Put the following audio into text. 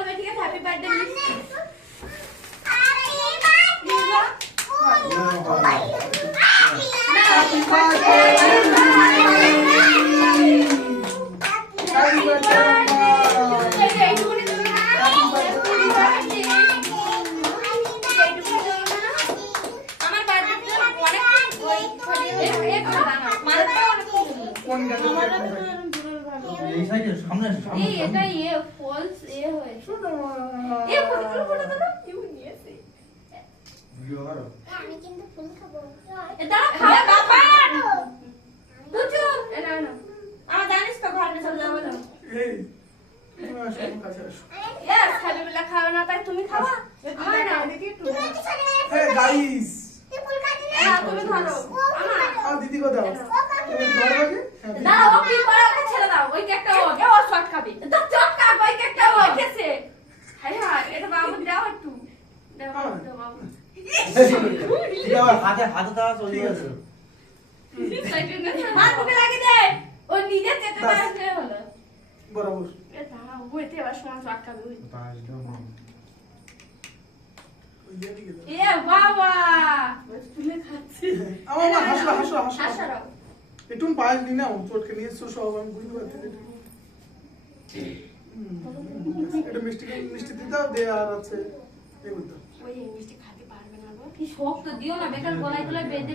বলবে ঠিক আছে হ্যাপি বার্থডে মিস এই সাইডে সামনে এই এটা ইয়ে ফলস এ হয়েছে এ ফটো দাও ইউ নিয়েছে ভিডিও করো আমি কিন্তু ফুল খাবো এটা খাও বাবা বুঝু এটা না আমার জানিস তো ঘরে চলে যাবো না এই তুমি আসো আমার কাছে আসো ইয়েস খাবিবিল্লাহ খাবে না তাই তুমি খাওয়া আমার না তুমি একটু সামনে হে গাইস তুই ফুল খাবি না হ্যাঁ তুমি ধরো আমার আর দিদি কো দাও তুমি ধরবে দাও ও কি করে ওকে ছেড়ে দাও ওই কেকটা ও ও শর্ট খাবে তো চট খা ওই কেকটা ও খেছে হাই হাই এটা বাবু দাও একটু দাও দাও বাবু ঠিক আছে হাতে হাতে দাও চলে গেছে মার মুখে লাগিয়ে দে ও নিজে চেতে পারছে হলো বরাবর এটা ওইতে আবার সমান শর্ট খাবে ওই পাঁচ দাও মাম ওই দিকে দাও এ বাবা তুলে খাচ্ছি আমার মা হাসো হাসো হাসো হাসারাও একটু পায়েস দিই না চটকে নিয়ে এসো সব আমি বুঝতে পারছি এটা মিষ্টি মিষ্টি দিতে দাও দে আর আছে এই বুঝতে ওই মিষ্টি খেতে পারবে না গো কি শখ তো দিও না বেকার গলায় গলায় বেঁধে